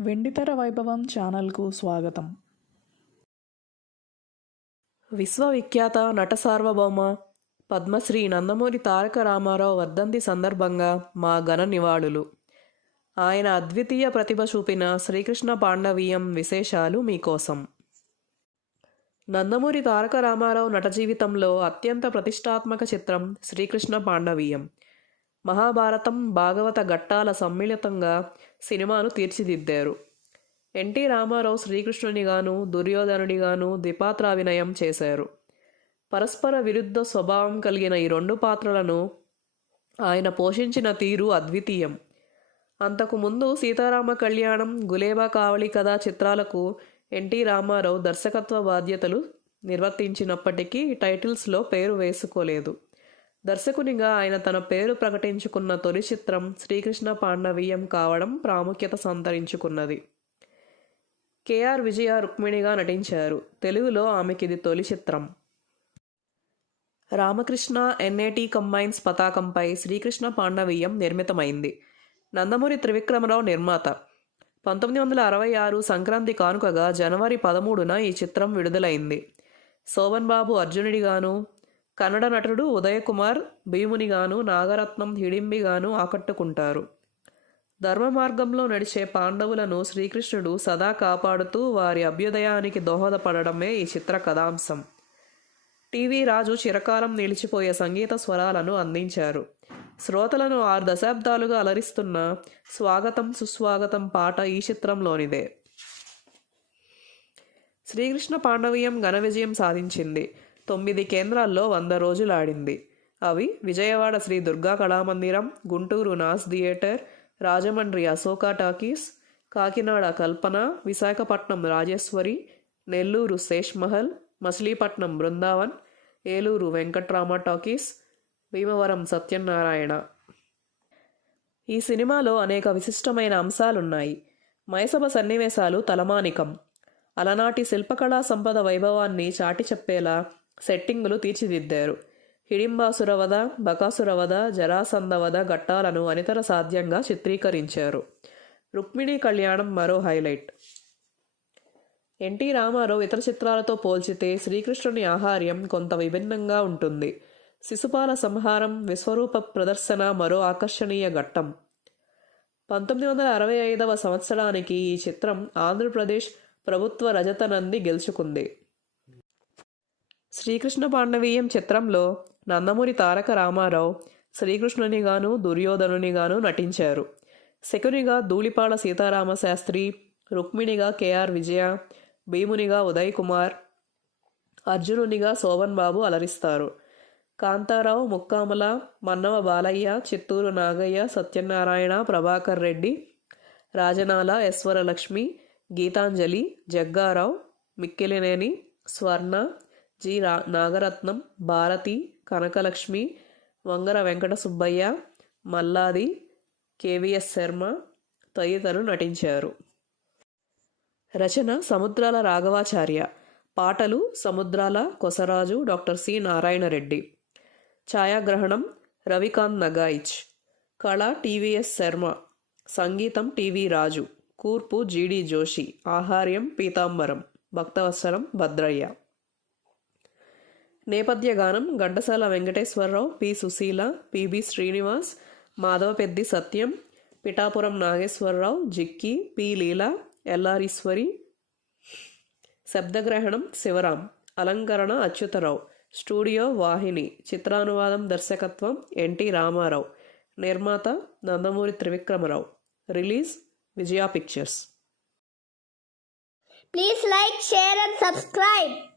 వెండితెర వైభవం ఛానల్కు స్వాగతం. విశ్వవిఖ్యాత నట సార్వభౌమ పద్మశ్రీ నందమూరి తారక రామారావు వర్ధంతి సందర్భంగా మా ఘన నివాళులు. ఆయన అద్వితీయ ప్రతిభ చూపిన శ్రీకృష్ణ పాండవీయం విశేషాలు మీకోసం. నందమూరి తారక రామారావు నట జీవితంలో అత్యంత ప్రతిష్టాత్మక చిత్రం శ్రీకృష్ణ పాండవీయం. మహాభారతం భాగవత ఘట్టాల సమ్మిళితంగా సినిమాను తీర్చిదిద్దారు. ఎన్టీ రామారావు శ్రీకృష్ణునిగాను దుర్యోధనుడిగాను ద్విపాత్రాభినయం చేశారు. పరస్పర విరుద్ధ స్వభావం కలిగిన ఈ రెండు పాత్రలను ఆయన పోషించిన తీరు అద్వితీయం. అంతకు ముందు సీతారామ కళ్యాణం గులేబా కావళి కథ చిత్రాలకు ఎన్టీ రామారావు దర్శకత్వ బాధ్యతలు నిర్వర్తించినప్పటికీ టైటిల్స్లో పేరు వేసుకోలేదు. దర్శకునిగా ఆయన తన పేరు ప్రకటించుకున్న తొలి చిత్రం శ్రీకృష్ణ పాండవీయం కావడం ప్రాముఖ్యత సంతరించుకున్నది. కేఆర్ విజయ రుక్మిణిగా నటించారు. తెలుగులో ఆమెకిది తొలి చిత్రం. రామకృష్ణ ఎన్ఏటి కంబైన్స్ పతాకంపై శ్రీకృష్ణ పాండవీయం నిర్మితమైంది. నందమూరి త్రివిక్రమరావు నిర్మాత. పంతొమ్మిది వందల అరవై ఆరు సంక్రాంతి కానుకగా జనవరి పదమూడున ఈ చిత్రం విడుదలైంది. శోభన్ బాబు అర్జునుడిగాను కన్నడ నటుడు ఉదయకుమార్ భీమునిగాను నాగరత్నం హిడింబిగాను ఆకట్టుకుంటారు. ధర్మ మార్గంలో నడిచే పాండవులను శ్రీకృష్ణుడు సదా కాపాడుతూ వారి అభ్యుదయానికి దోహదపడడమే ఈ చిత్ర కథాంశం. టీవీ రాజు చిరకాలం నిలిచిపోయే సంగీత స్వరాలను అందించారు. శ్రోతలను ఆరు దశాబ్దాలుగా అలరిస్తున్న స్వాగతం సుస్వాగతం పాట ఈ చిత్రంలోనిదే. శ్రీకృష్ణ పాండవీయం ఘన విజయం సాధించింది. తొమ్మిది కేంద్రాల్లో వంద రోజులు ఆడింది అవి Vijayawada Sri Durga Kalamandiram Guntur Naz theatre Rajahmundry Ashoka talkies Kakinada Kalpana Visakhapatnam Rajeswari Nellore Sesh Mahal Machilipatnam Brindavan Eluru Venkatrama talkies Bhimavaram Satyanarayana. ఈ సినిమాలో అనేక విశిష్టమైన అంశాలున్నాయి. మైసభ సన్నివేశాలు తలమానికం. అలనాటి శిల్పకళా సంపద వైభవాన్ని చాటి చెప్పేలా సెట్టింగులు తీర్చిదిద్దారు. హిడింబాసురవధ బకాసురవధ జరాసందవధ ఘట్టాలను అనితర సాధ్యంగా చిత్రీకరించారు. రుక్మిణీ కళ్యాణం మరో హైలైట్. ఎన్టీ రామారావు ఇతర చిత్రాలతో పోల్చితే శ్రీకృష్ణుని ఆహార్యం కొంత విభిన్నంగా ఉంటుంది. శిశుపాల సంహారం విశ్వరూప ప్రదర్శన మరో ఆకర్షణీయ ఘట్టం. పంతొమ్మిది వందల అరవై ఐదవ సంవత్సరానికి ఈ చిత్రం ఆంధ్రప్రదేశ్ ప్రభుత్వ రజత నంది గెలుచుకుంది. శ్రీకృష్ణ పాండవీయం చిత్రంలో నందమూరి తారక రామారావు శ్రీకృష్ణునిగాను దుర్యోధనునిగాను నటించారు. శకునిగా ధూళిపాళ సీతారామ శాస్త్రి రుక్మిణిగా కేఆర్ విజయ భీమునిగా ఉదయ్ కుమార్ అర్జునునిగా శోభన్ బాబు అలరిస్తారు. కాంతారావు ముక్కామల మన్నవ బాలయ్య చిత్తూరు నాగయ్య సత్యనారాయణ ప్రభాకర్ రెడ్డి రాజనాల యశ్వరలక్ష్మి గీతాంజలి జగ్గారావు మిక్కిలినేని స్వర్ణ జి రా నాగరత్నం భారతి కనకలక్ష్మి వంగర వెంకట సుబ్బయ్య మల్లాది కేవిఎస్ శర్మ తదితరులు నటించారు. రచన సముద్రాల రాఘవాచార్య. పాటలు సముద్రాల కొసరాజు డాక్టర్ సి నారాయణరెడ్డి. ఛాయాగ్రహణం రవికాంత్ నగాయిచ్. కళ టీవీఎస్ శర్మ. సంగీతం టీవీ రాజు. కూర్పు జీడి జోషి. ఆహార్యం పీతాంబరం. భక్తవత్సరం భద్రయ్య. నేపథ్య గానం Ghantasala Venkateswararao P. Susheela P B Srinivas Madhavapeddi Satyam Pithapuram Nageswararao Jikki P. Leela L R Eswari. శబ్దగ్రహణం Sivaram. అలంకరణ అచ్యుతరావు. స్టూడియో వాహిని. చిత్రానువాదం దర్శకత్వం ఎన్టీ రామారావు. నిర్మాత Nandamuri Trivikramarao. Release Vijaya pictures. Please like share and subscribe.